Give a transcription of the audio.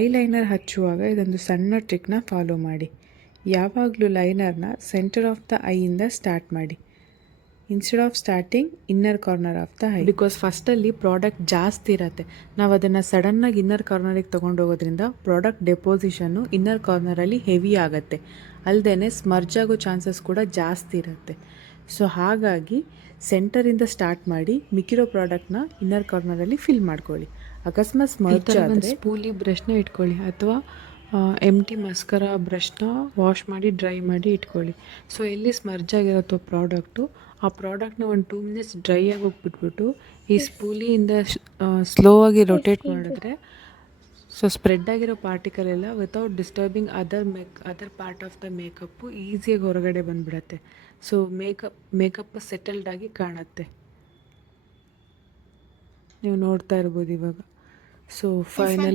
Eyeliner ಹಚ್ಚುವಾಗ ಇದೊಂದು ಸಣ್ಣ ಟ್ರಿಕ್ನ follow ಮಾಡಿ. ಯಾವಾಗಲೂ ಲೈನರ್ನ ಸೆಂಟರ್ ಆಫ್ ದ ಐಯಿಂದ ಸ್ಟಾರ್ಟ್ ಮಾಡಿ, instead of starting inner corner of the eye. Because ಫಸ್ಟಲ್ಲಿ ಪ್ರಾಡಕ್ಟ್ ಜಾಸ್ತಿ ಇರುತ್ತೆ, ನಾವು ಅದನ್ನು ಸಡನ್ನಾಗಿ ಇನ್ನರ್ ಕಾರ್ನರಿಗೆ ತೊಗೊಂಡೋಗೋದ್ರಿಂದ ಪ್ರಾಡಕ್ಟ್ ಡೆಪೋಸಿಷನ್ನು ಇನ್ನರ್ ಕಾರ್ನರಲ್ಲಿ ಹೆವಿ ಆಗುತ್ತೆ, ಅಲ್ಲದೆ ಸ್ಮರ್ಜ್ ಆಗೋ ಚಾನ್ಸಸ್ ಕೂಡ ಜಾಸ್ತಿ ಇರುತ್ತೆ. ಸೊ ಹಾಗಾಗಿ ಸೆಂಟರಿಂದ ಸ್ಟಾರ್ಟ್ ಮಾಡಿ ಮಿಕ್ಕಿರೋ ಪ್ರಾಡಕ್ಟ್ನ ಇನ್ನರ್ ಕಾರ್ನರಲ್ಲಿ ಫಿಲ್ ಮಾಡ್ಕೊಳ್ಳಿ. ಅಕಸ್ಮಾತ್ ಸ್ಮರ್ಜ್ ಆದರೆ ಸ್ಪೂಲಿ ಬ್ರಷ್ನ ಇಟ್ಕೊಳ್ಳಿ, ಅಥವಾ ಎಂಟಿ ಮಸ್ಕರಾ ಬ್ರಷ್ನ ವಾಶ್ ಮಾಡಿ ಡ್ರೈ ಮಾಡಿ ಇಟ್ಕೊಳ್ಳಿ. ಸೊ ಎಲ್ಲಿ ಸ್ಮರ್ಜ್ ಆಗಿರುತ್ತೋ ಪ್ರಾಡಕ್ಟು, ಆ ಪ್ರಾಡಕ್ಟ್ನ ಒಂದು 2 ಮಿನಿಟ್ಸ್ ಡ್ರೈ ಆಗಿ ಹೋಗ್ಬಿಟ್ಬಿಟ್ಟು ಈ ಸ್ಪೂಲಿಯಿಂದ ಸ್ಲೋ ಆಗಿ ರೊಟೇಟ್ ಮಾಡಿದ್ರೆ ಸೊ ಸ್ಪ್ರೆಡ್ ಆಗಿರೋ ಪಾರ್ಟಿಕಲ್ ಎಲ್ಲ without disturbing other part of the makeup ಈಸಿಯಾಗಿ ಹೊರಗಡೆ ಬಂದುಬಿಡತ್ತೆ. ಸೊ ಮೇಕಪ್ ಸೆಟಲ್ಡ್ ಆಗಿ ಕಾಣುತ್ತೆ. ನೀವು ನೋಡ್ತಾ ಇರ್ಬೋದು ಇವಾಗ. So finally